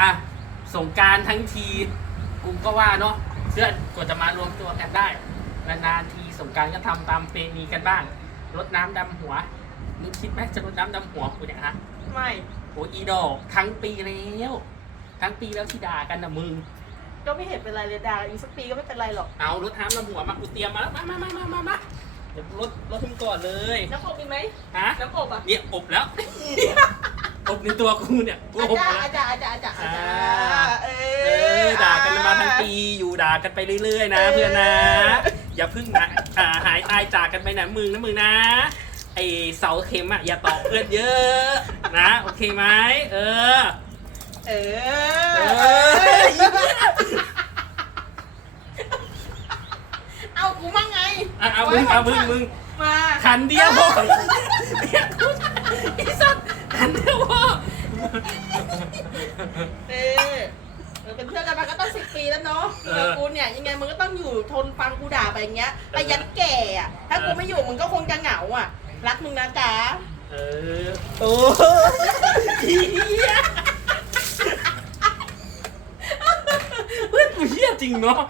อะสงกรารทั้งทีกูก็ว่าเนาะเพื่อนกว่าจะมารวมตัวกันได้นานๆทีสงกรารก็ทำตามเปนีกันบ้างรดน้ำดำหัวมึงคิดไหมจะรดน้ำดำหัวกูเนี่ยฮะไม่โอ้อีดอกทั้งปีแล้วทั้งปีแล้วที่ด่ากันนะมึงก็ไม่เห็นเป็นไรเลยด่าอีกสักปีก็ไม่เป็นไรหรอกเอารถน้ำดำหัวมากูเตรียมมาแล้วมามามามามามาเดี๋ยวรถรถมึงก่อนเลยน้ำอบมีไหมฮะน้ำอบอะเนี่ยอบแล้วอบในตัวกูเนี่ยกูอาอบจารแล้วย์อาจารย์อาจารย์อา ปีอยู่ด่ากันไปเรื่อยๆนะ เพื่อนนะ อย่าเพึ่งนะอ่าหายตายจากกันไปนะมึงนะมึงนะ ไอเสาเข็มอะอย่าตอกเพื่อนเยอะนะโอเคไหมเออ เอเออ อ เอากูมั่งไงอะเอามึงเอามึงมึงมาขันเดียวพอเนี่ยกูไอ้สัตว์ขันเดียวพอ เออ เออเป็นเพื่อนกันมาก็ต้องสิบปีแล้วเนาะเออกูเนี่ยยังไงมึงก็ต้องอยู่ทนฟังกูด่าไปอย่างเงี้ยไปยันแก่อะถ้ากูไม่อยู่มึงก็คงจะเหงาอะ รักมึงนะจ๊ะเออโอ้เฮียเพื่อนกูเฮียจริงเนาะ